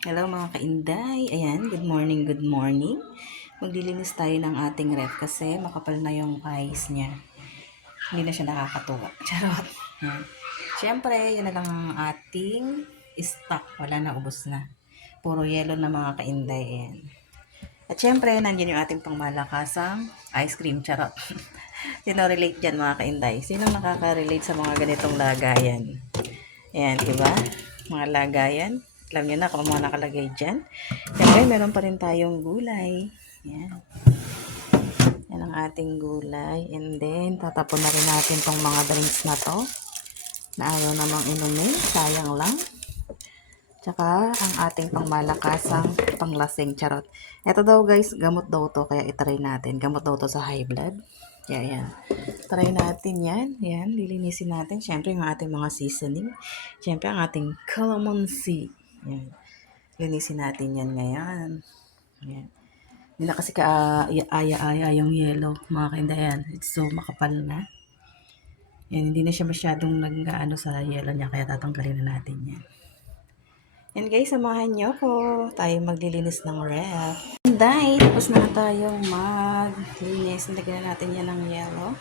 Hello mga kainday. Ayan, good morning, good morning. Maglilinis tayo ng ating ref kasi makapal na yung ice niya. Hindi na siya nakakatuwa. Charot. Ayan. Siyempre, yan na lang ang ating stock. Wala na, ubos na. Puro yellow na mga kainday. Ayan. At siyempre, nandiyan yung ating pangmalakasang ice cream. Charot. Sino relate dyan mga kainday? Sino nakaka-relate sa mga ganitong lagayan? Ayan, diba? Mga lagayan. Alam niyo na kung ano mga nakalagay dyan. Siyempre, meron pa rin tayong gulay. Ayan. Yan ang ating gulay. And then, tatapon na rin natin tong mga drinks na to na ayaw namang inumin. Sayang lang. Tsaka, ang ating pangmalakasang panglasing charot. Ito daw guys, gamot daw to. Kaya itry natin. Gamot daw to sa high blood. Kaya yan. Try natin yan. Yan, lilinisin natin. Siyempre, yung ating mga seasoning. Siyempre, ang ating calamansi. Yan. Linisin natin yan ngayon. Yan. Hindi na kasi aya-aya yung yellow, mga kaindayan. It's so makapal na. Yan, hindi na siya masyadong nag-ano sa yellow niya, kaya tatanggalin na natin yan. Yan guys, samahan niyo ko. Tayo maglilinis ng ref. Dahil, tapos na tayong maglinis. Nilagyan na natin yan ng yellow.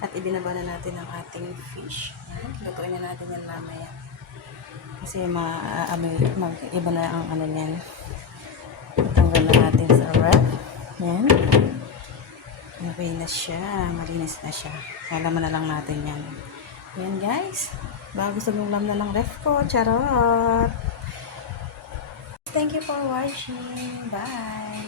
At ibinaba na natin ang ating fish. Yan, lutuin na natin yan mamaya. Kasi iba na ang ano niyan. Tanggal na natin sa ref. Yan. Okay na siya. Malinis na siya. Lalaman na lang natin yan. Yan guys. Baka gusto mong lam na ng ref ko. Charot! Thank you for watching. Bye!